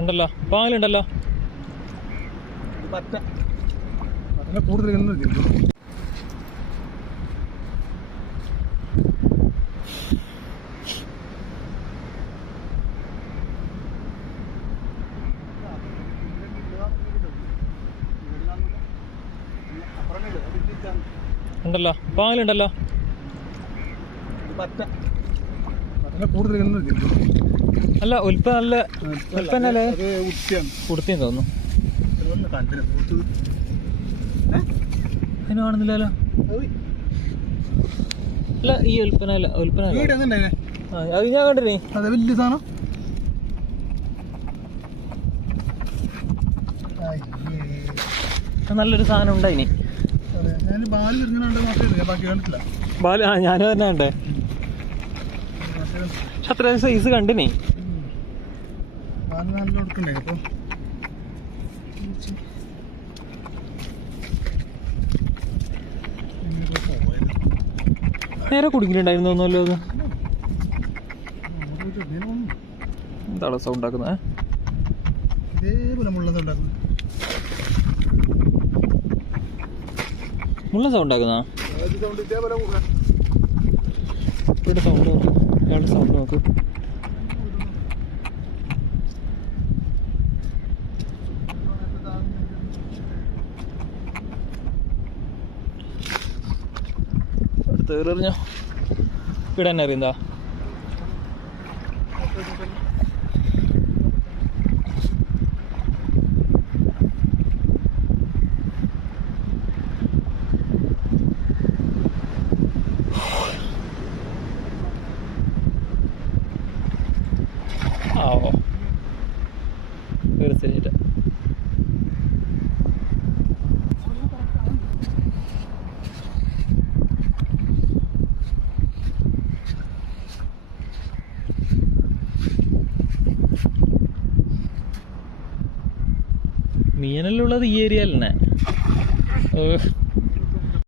ഉണ്ടല്ലോ. പറ്റ കൂടുതൽ ഉണ്ടല്ലോ. പറ്റ പറ്റ കൂടുതൽ അല്ല ഉൽപ്പ നല്ല ഉൽപ്പന്നല്ലേ കൊടുത്തേന്ന് തോന്നുന്നു. കാണുന്നില്ലല്ലോ. അല്ല ഈ ഉൽപ്പന്ന അല്ല അത് ഞാൻ കണ്ടിനി അതെ വലിയ സാധനം. നല്ലൊരു സാധനം ഉണ്ടായിനി ബാല ആ ഞാനും തന്നെ കണ്ടേ. അത്രയും സൈസ് കണ്ടിനേ. നേരെ തോന്നുമല്ലോ അത്. എന്താണ് സൗണ്ട് ആക്കുന്നത് ഇതേപോലെ മുള്ള സൗണ്ട് ആക്കുന്ന സൗണ്ട് ഇതേപോലെ മുള്ള ഇവിടെ സൗണ്ട് സൗണ്ട് നോക്ക് അടുത്ത് എറിഞ്ഞോ? ഇവിടെ തന്നെ അറിയുന്നതാ ആ ഓ ഒരു സെറ്റ് മീനെല്ലാം ഈ ഏരിയ ഏഹ്